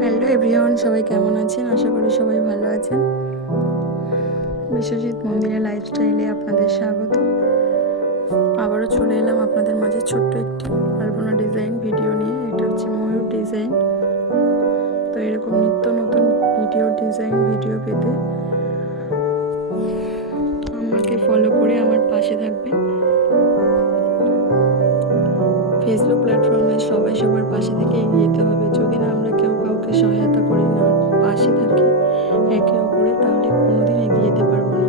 Hello everyone সবাই কেমন আছেন? আশা করি সবাই ভালো আছেন। বিশ্বজিৎ মন্দিরের লাইফস্টাইলে আপনাদের স্বাগত। আবারও চলে এলাম আপনাদের মাঝে ছোট্ট একটি আলপনা ডিজাইন ভিডিও নিয়ে। এটা হচ্ছে ময়ূর ডিজাইন তো এরকম নিত্য নতুন ভিডিও ডিজাইন ভিডিও পেতে আমাকে ফলো করে আমার পাশে থাকবেন ফেসবুক প্ল্যাটফর্মে সবাই সবার পাশে থেকে এগিয়ে যেতে হবে। যদি না আমরা কেউ কাউকে সহায়তা করি না, পাশে থাকি একে অপরে তাহলে কোনোদিন এগিয়ে যেতে পারব না।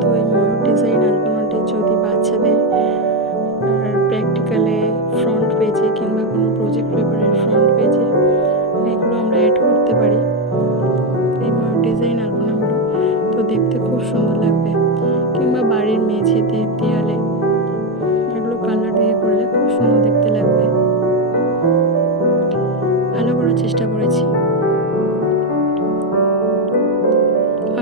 তো এই ময়ূর ডিজাইন আলপনাটি যদি বাচ্চাদের প্র্যাকটিক্যালে ফ্রন্ট পেজে কিংবা কোনো প্রজেক্ট পেপারের ফ্রন্ট পেজে এগুলো আমরা অ্যাড করতে পারি। এই ময়ূর ডিজাইন আলপনাগুলো তো দেখতে খুব সুন্দর লাগবে। করার চেষ্টা করেছি।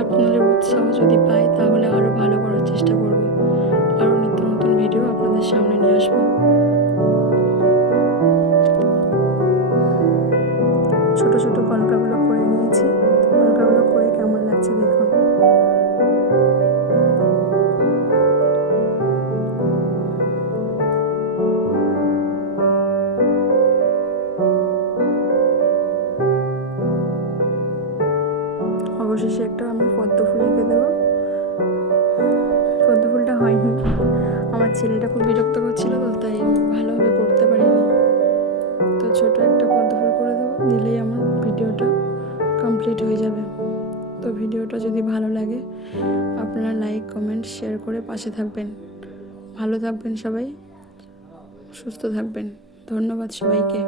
আপনাদের উৎসাহ যদি পাই, তাহলে আরও ভালো করার চেষ্টা করব। আরও নিত্য নতুন ভিডিও আপনাদের সামনে নিয়ে আসব। ছোট ছোট কলকাগুলো করে নিয়েছি। কলকাগুলো অবশেষে একটা আমি পদ্ম ফুল এঁকে দেবো। পদ্ম ফুলটা হয়নি। আমার ছেলেটা খুব বিরক্ত করছিল তো তাই ভালোভাবে করতে পারিনি। তো ছোট একটা পদ্ম ফুল করে দেবো, দিলেই আমার ভিডিওটা কমপ্লিট হয়ে যাবে। তো ভিডিওটা যদি ভালো লাগে, আপনারা লাইক কমেন্ট শেয়ার করে পাশে থাকবেন। ভালো থাকবেন সবাই, সুস্থ থাকবেন। ধন্যবাদ সবাইকে।